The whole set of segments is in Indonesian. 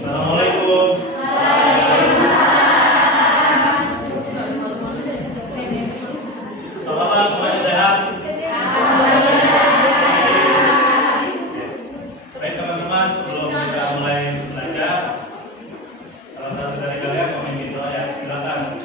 Assalamualaikum. Selamat semuanya sehat. Baik teman-teman, sebelum kita mulai belajar, salah satu dari kalian mau memimpin doa ya, silakan.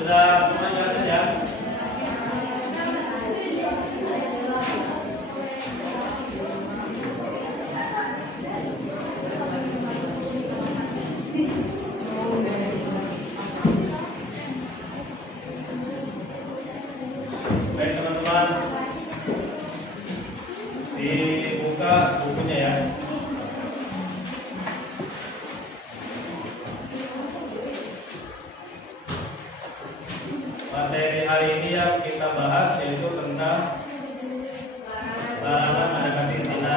Sudah semuanya saja. Baik teman-teman, dibuka bukunya ya. Materi hari ini yang kita bahas yaitu tentang larangan mendekati zina.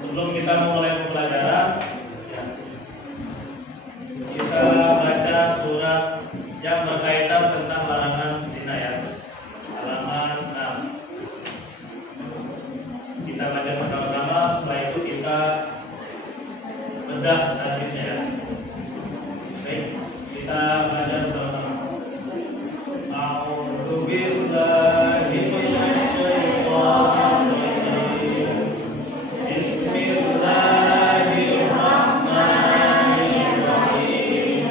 Sebelum kita mulai pembelajaran, kita baca surat yang berkaitan tentang larangan zina ya. Halaman 6. Kita baca bersama-sama, setelah itu kita bedah hadisnya ya. Baik, kita baca bersama-sama. A'udzu billahi minasy syaithanir rajim. Bismillahirrahmanirrahim.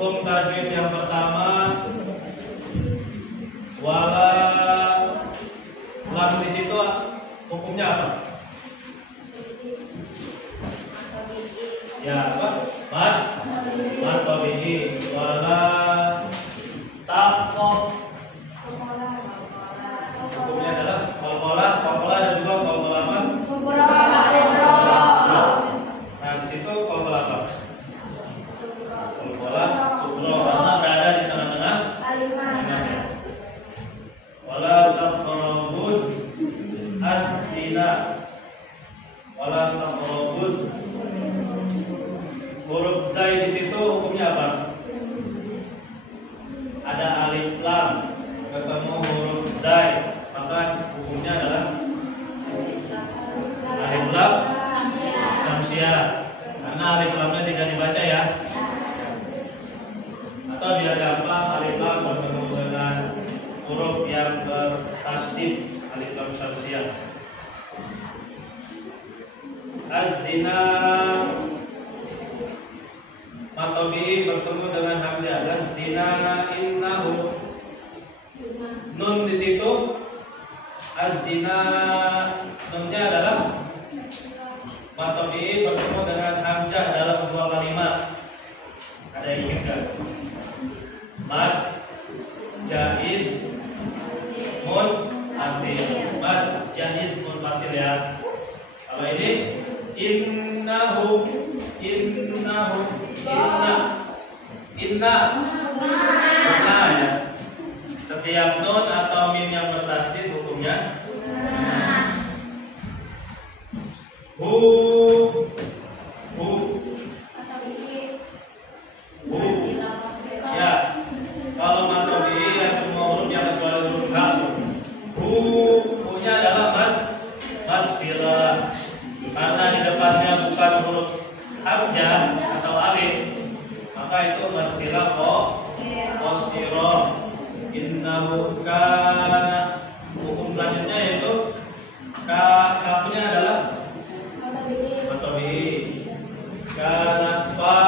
Hukum tajwid yang pertama, wala lam di situ hukumnya apa? Ya apa? Mad tabi'i. Wala taqo hukumnya adalah qalqalah dan juga qalqalah apa? Nah di situ qalqalah apa? Qalqalah subro karena berada di tengah-tengah kalimat. Wala taqrabus az-zina. Wala taqrabus. Huruf zai di situ hukumnya apa? Ada alif lam ketemu huruf zai, maka hukumnya adalah alif lam samsiah. Karena alif lamnya tidak dibaca ya. Atau bila gampang alif lam bertemu dengan huruf yang bertasdid, alif lam samsiah. Az-zina matobi bertemu dengan hamzah. Az-zina innahu. Nun di situ az-zina nunnya adalah matobi bertemu dengan hamzah dalam dua kalimat. Ada yang ingat kan? Mad jaiz munfasil. Mad jaiz munfasil ya. Kalau ini innahu inna ya. Setiap nun atau mim yang bertasdid hukumnya hu ya. Kalau matobi ya semua huruf yang kecuali huruf ha. Hu-nya adalah mad silah. Karena di depannya bukan huruf hamzah atau alif, maka itu mad silah qasira. Innahu kana. Hukum selanjutnya yaitu kafnya adalah matobi. Kana fa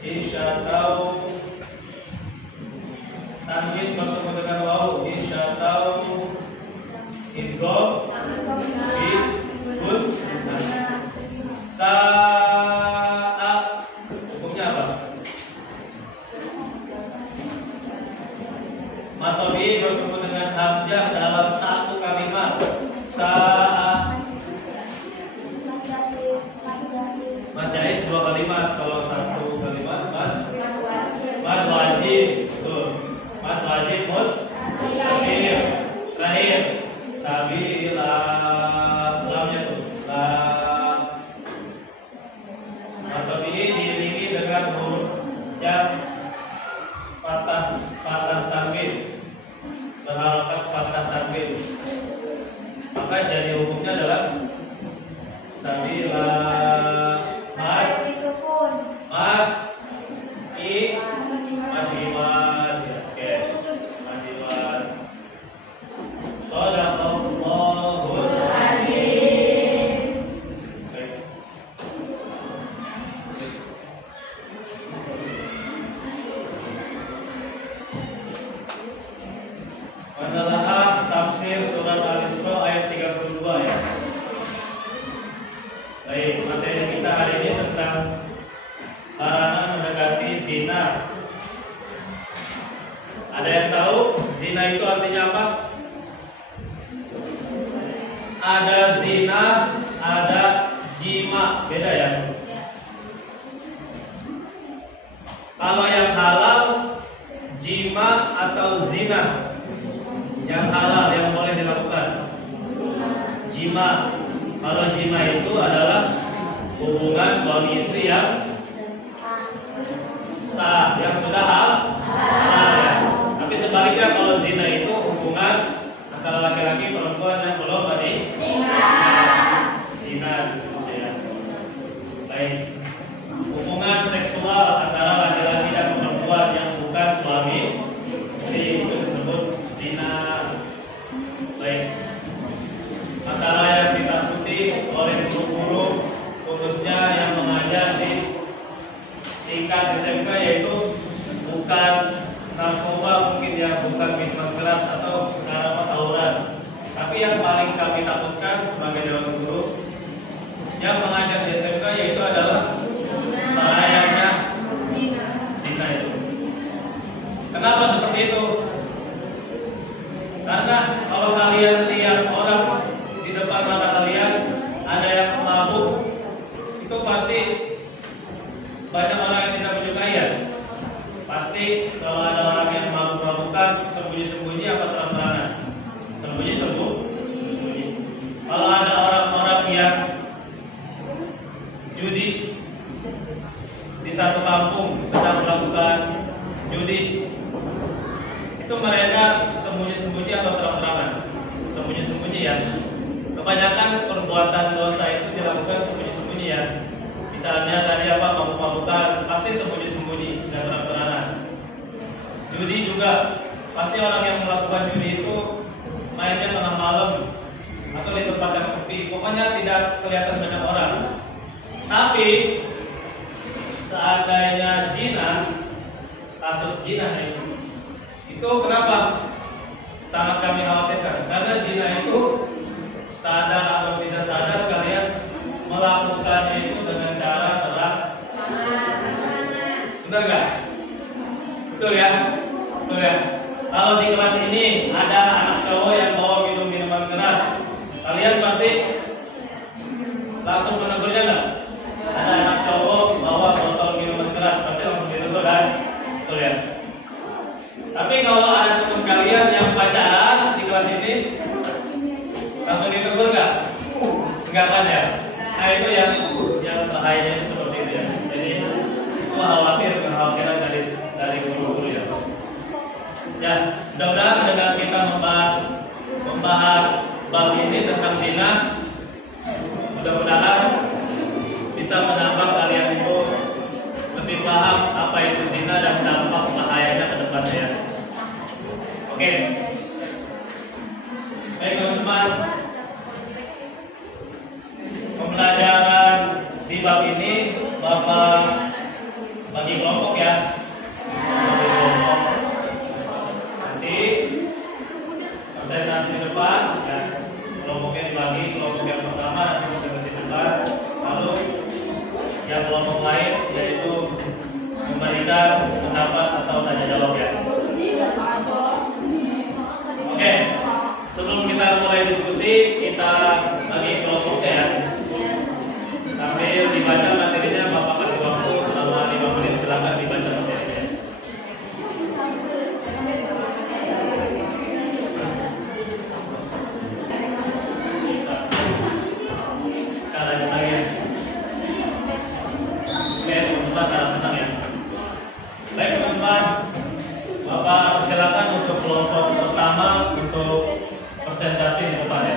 isyatau. Tanwin bersama dengan waw. Isyatau idgham ikut sa'a. Hukumnya apa? Matobi bertemu dengan hamzah dalam satu kalimat. Sa'a. Mad jaiz dua kalimat. Kalau satu kalimat mad wajib. Betul. Mad wajib mutasir. Terakhir sabila lamnya tuh lam. Matobi diiringi dengan huruf yang patah tanwin, berharakat patah tanwin, maka jadi hukumnya adalah sabila mad madiwan ya. Oke, madiwan. Shadaqallahul azim. Adalah tafsir surat Al-Isra ayat 32 ya. Baik, materi kita hari ini tentang larangan mendekati zina. Ada yang tahu zina itu artinya apa? Ada zina, ada jima, beda ya. Kalau yang halal jima atau zina? Yang halal yang boleh dilakukan jima. Kalau jima itu adalah hubungan suami istri yang sah, yang sudah halal ya. Tapi sebaliknya kalau zina itu hubungan antara laki-laki perempuan yang belum menikah. Zina disebut ya. Baik. Hubungan seksual antara laki-laki dan perempuan yang bukan suami istri itu disebut zina. Baik. Masalah yang ditakuti oleh guru-guru khususnya yang mengajar di tingkat SMK, yaitu bukan narkoba mungkin ya, bukan minuman keras atau sekarang tawuran. Tapi yang paling kami takutkan sebagai dewan guru yang mengajar di SMK yaitu adalah bahayanya zina itu. Kenapa seperti itu? Karena kalau kalian lihat orang di depan mata kalian ada yang mabuk, itu pasti banyak orang yang tidak menyukai ya. Pasti kalau ada orang yang mabuk-mabukan sembunyi-sembunyi apa terang-terangan? Sembunyi. Kalau ada orang-orang yang judi di satu kampung sedang melakukan judi, itu mereka sembunyi-sembunyi atau terang-terangan? Sembunyi-sembunyi ya. Kebanyakan perbuatan dosa itu dilakukan sembunyi-sembunyi ya. Misalnya tadi apa, mabuk-mabukan pasti sembunyi-sembunyi dan terang-terangan. Judi juga pasti orang yang melakukan judi itu mainnya tengah malam atau di tempat yang sepi, pokoknya tidak kelihatan banyak orang. Tapi seandainya zina, kasus zina itu kenapa sangat kami khawatirkan? Karena zina itu sadar atau tidak sadar kalian melakukannya itu dengan cara terang. Benar nggak? Betul ya? Betul ya? Kalau di kelas ini ada anak cowok yang bawa minuman keras, kalian pasti langsung menegurnya nggak? Ada anak cowok bawa botol minuman keras, pasti langsung ditegur kan? Betul ya? Tapi kalau ada teman kalian yang pacaran di kelas ini, langsung ditegur nggak? Enggak kan ya? Nah itu yang bahayanya itu seperti itu ya. Jadi itu kekhawatiran dari guru-guru ya. Ya, mudah-mudahan dengan kita membahas bab ini tentang zina, mudah-mudahan bisa menambah kalian itu lebih paham apa itu zina dan dampak bahayanya ke depannya ya. Oke. Baik teman-teman, pembelajaran di bab ini Bapak bagi kelompok ya. Bagi kelompok. Nanti presentasi di depan ya. Kelompoknya dibagi, kelompok yang pertama nanti presentasi depan, lalu yang kelompok lain yaitu memberikan pendapat atau tanya jawab ya. Oke. Sebelum kita mulai diskusi, kita bagi kelompoknya ya. Sambil dibaca materinya, Bapak kasih waktu selama 5 menit, silakan dibaca materinya. Cara tentang ya. Oke, teman-teman, cara tentang ya. Baik teman-teman, Bapak silakan untuk kelompok pertama untuk presentasi di depan ya.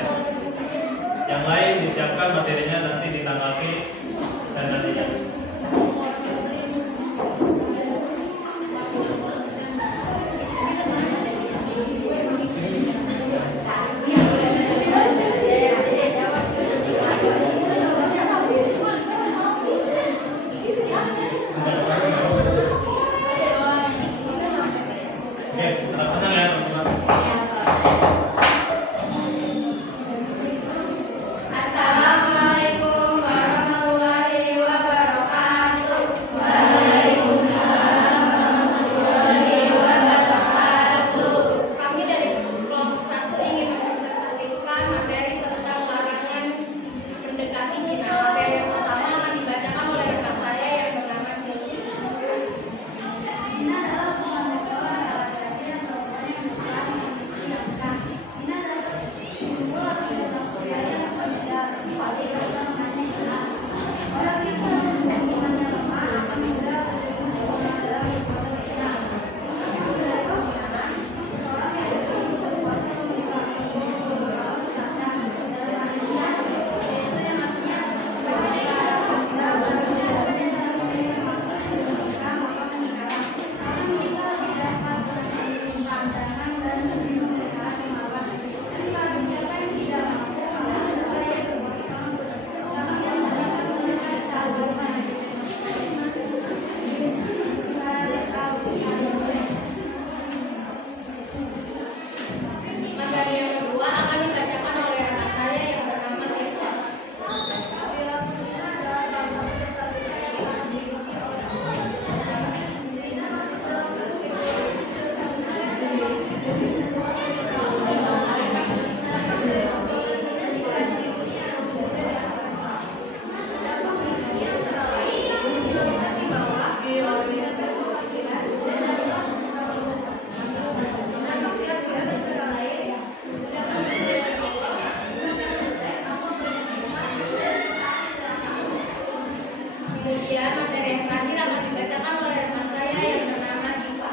Kemudian materi yang terakhir akan dibacakan oleh rekan saya yang bernama Diva.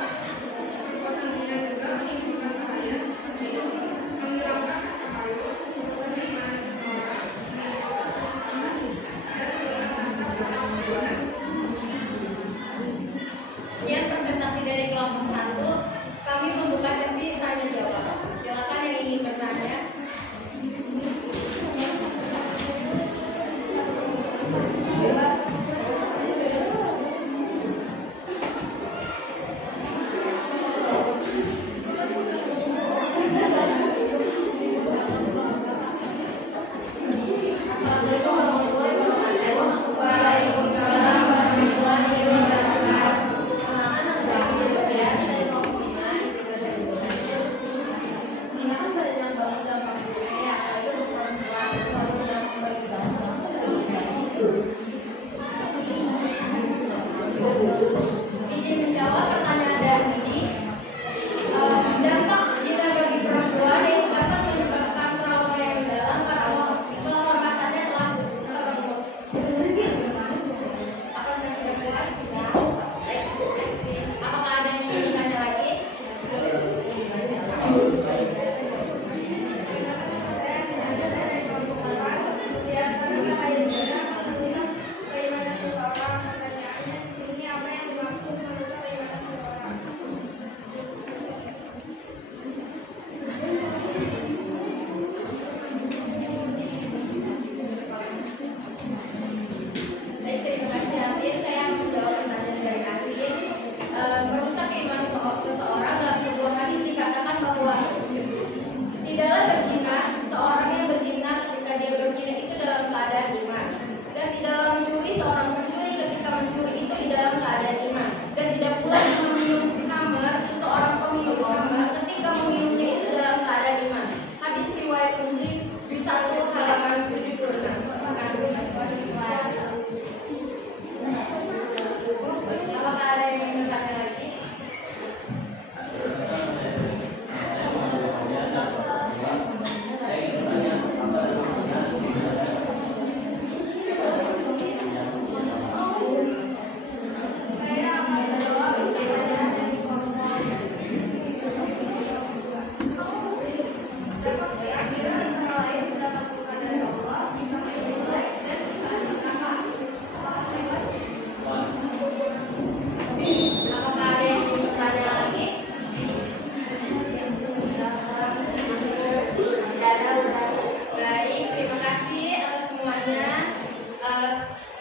Kemudian presentasi dari kelompok 1, kami membuka sesi tanya jawab. Silakan yang ingin bertanya. Izin menjawab pertanyaan dari ini. Dampak zina bagi perempuan yang dapat menyebabkan trauma yang mendalam karena kehormatannya telah terenggut. Apakah sudah puas? Apakah ada yang ingin ditanya lagi? Baik, terima kasih Alvin. Saya akan menjawab pertanyaan dari Alvin. Merusak keimanan seseorang dalam sebuah hadis dikatakan bahwa tidaklah berzina seorang yang berzina ketika dia berzina itu dalam keadaan iman, dan tidaklah mencuri seorang pencuri ketika mencuri itu di dalam keadaan iman, dan tidak pula meminum khamar seorang peminum khamar ketika meminumnya itu dalam keadaan iman. Hadis riwayat Muslim juz 1 halaman 76. Apakah ada yang ingin bertanya lagi? Saya akan menjawab pertanyaan dari kelompok. Dapat diambil antara lain mendapat Tuhan dari Allah, bisa menilai dan bisa neraka. Apakah bebas? Apakah ada yang ingin bertanya lagi? Baik, terima kasih atas semuanya.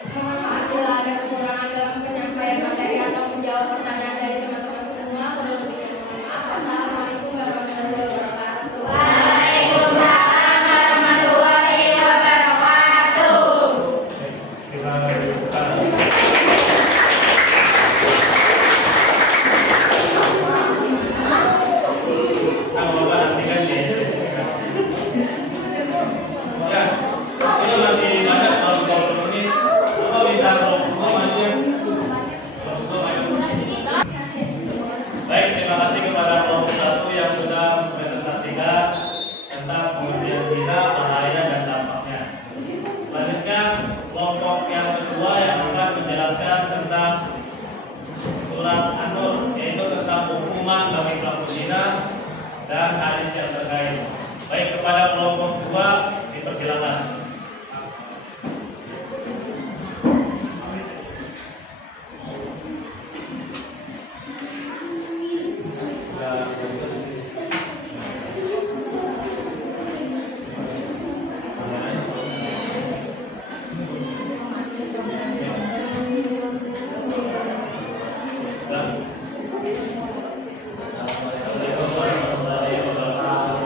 Mohon maaf bila ada kekurangan dalam penyampaian materi atau menjawab pertanyaan dari teman-teman semua. Kurang lebihnya mohon maaf. Wassalamualaikum warahmatullahi wabarakatuh. Waalaikumsalam warahmatullahi wabarakatuh. Terima kasih. Kalau Bapak nantikan ya. Ya, ini masih banyak kalau 20 menit. Bapak minta kalau maju. Baik, terima kasih kepada kelompok 1 yang sudah mempresentasikan tentang pengertian zina, bahaya dan dampaknya. Selanjutnya kelompok yang kedua yang akan menjelaskan tentang surat An-Nur, yaitu tentang hukuman bagi pelaku zina dan hadis yang terkait. Baik, kepada kelompok 2 dipersilakan. Assalamualaikum warahmatullahi wabarakatuh.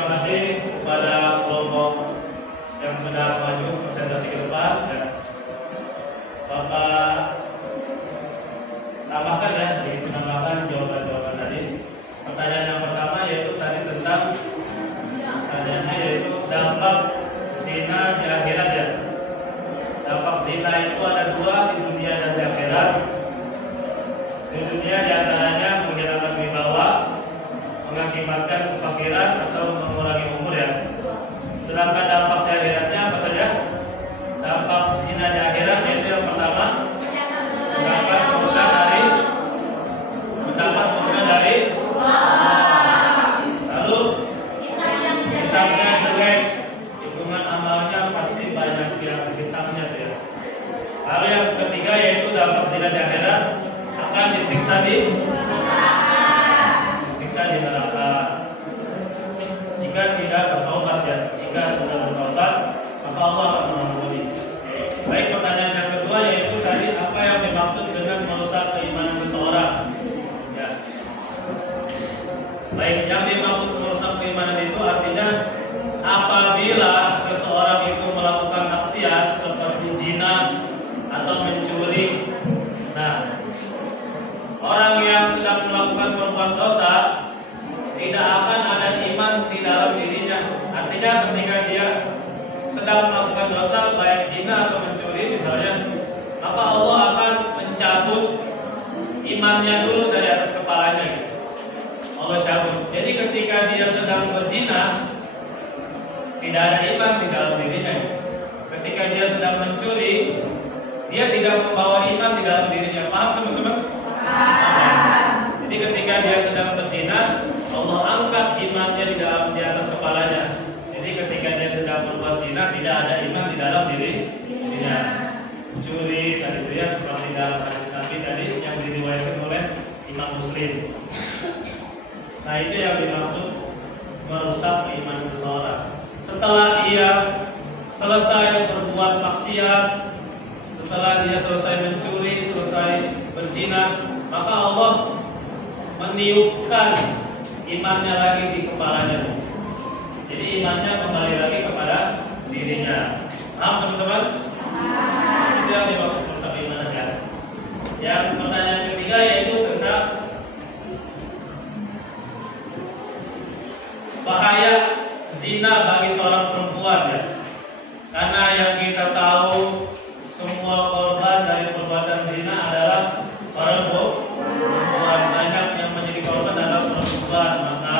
terima kasih kepada kelompok yang sudah maju presentasi ke depan. Ya. Bapak tambahkan ya, sedikit menambahkan jawaban-jawaban tadi. Pertanyaan yang pertama yaitu tadi tentang pertanyaannya yaitu dampak zina di akhirat ya. Dampak zina itu ada dua, di dunia dan di akhirat. Di dunia diantaranya menghilangkan wibawa, mengakibatkan kefakiran atau mengurangi umur ya. Sedangkan dampak di akhiratnya apa saja? Dampak zina di akhirat yaitu yang pertama mendapat kemudahan dari lalu hisabnya jelek, hitungan amalnya pasti banyak yang hitamnya ya. Lalu yang ketiga yaitu dampak zina di akhirat akan disiksa di neraka jika tidak bertaubat ya. Jika sudah bertaubat maka Allah akan mengampuni. Baik, pertanyaan yang kedua yaitu tadi apa yang dimaksud dengan merusak keimanan seseorang ya. Baik, yang dimaksud merusak keimanan itu artinya apabila seseorang itu melakukan maksiat seperti zina atau mencuri. Nah, orang yang sedang melakukan perbuatan dosa tidak akan ada iman di dalam dirinya. Artinya ketika dia sedang melakukan dosa baik zina atau mencuri misalnya, maka Allah akan mencabut imannya dulu dari atas kepalanya. Allah cabut. Jadi ketika dia sedang berzina tidak ada iman di dalam dirinya. Ketika dia sedang mencuri dia tidak membawa iman di dalam dirinya. Paham teman-teman? Jadi ketika dia sedang berzina Allah angkat imannya di atas kepalanya. Jadi ketika dia sedang berbuat zina tidak ada iman di dalam dirinya. Curi tadi itu ya seperti dalam hadis Nabi tadi yang diriwayatkan oleh Imam Muslim. Nah itu yang dimaksud merusak keimanan seseorang. Setelah dia selesai berbuat maksiat, setelah dia selesai mencuri, selesai berzina, maka Allah meniupkan imannya lagi di kepalanya. Jadi imannya kembali lagi kepada dirinya. Paham teman-teman? Itu yang dimaksud merusak keimanan ya. Yang pertanyaan ketiga yaitu tentang bahaya zina bagi seorang perempuan ya. Karena yang kita tahu semua korban dari perbuatan zina adalah perempuan. Banyak yang menjadi korban adalah perempuan. Maka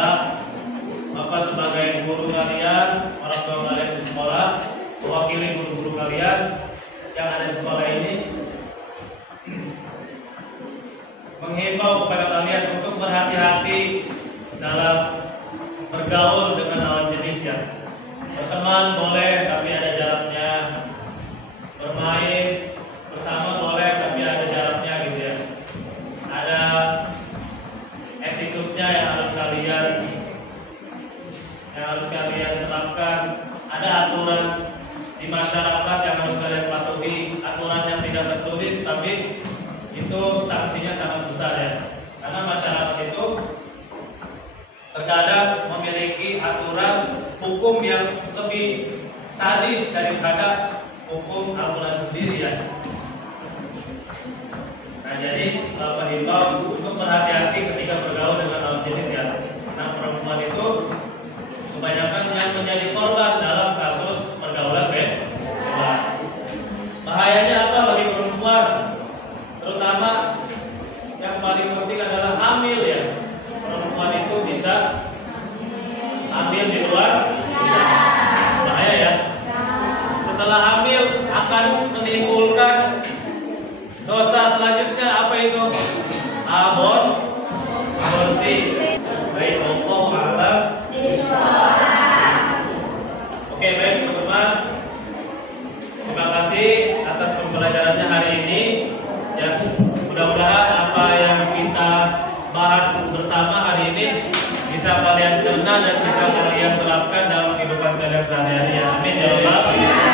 Bapak sebagai guru kalian, orang tua kalian di sekolah, mewakili guru-guru kalian yang ada di sekolah ini, menghimbau kepada kalian untuk berhati-hati dalam bergaul dengan lawan jenis ya. Berteman boleh tapi ada jaraknya. Bermain bersama boleh tapi ada jaraknya gitu ya. Ada attitude-nya yang harus kalian terapkan. Ada aturan di masyarakat yang harus kalian patuhi. Aturan yang tidak tertulis tapi itu sanksinya sangat besar ya. Karena masyarakat itu terkadang memiliki aturan hukum yang lebih sadis daripada hukum aturan sendiri ya. Nah jadi menghimbau untuk berhati-hati ketika bergaul dengan lawan jenis ya. Nah perempuan itu kebanyakan yang menjadi korban dalam kasus pergaulan bebas. Bahayanya apa bagi perempuan? Terutama yang paling penting adalah hamil ya. Perempuan itu bisa hamil di luar bahaya ya. Setelah hamil akan menimbulkan dosa selanjutnya apa itu? Aborsi. Baik, Allah a'lam. Oke, baik teman-teman. Terima kasih atas pembelajarannya hari ini. Ya, mudah-mudahan apa yang kita bahas bersama hari ini bisa kalian cerna dan bisa kalian terapkan dalam kehidupan kalian sehari-hari. Amin ya Allah.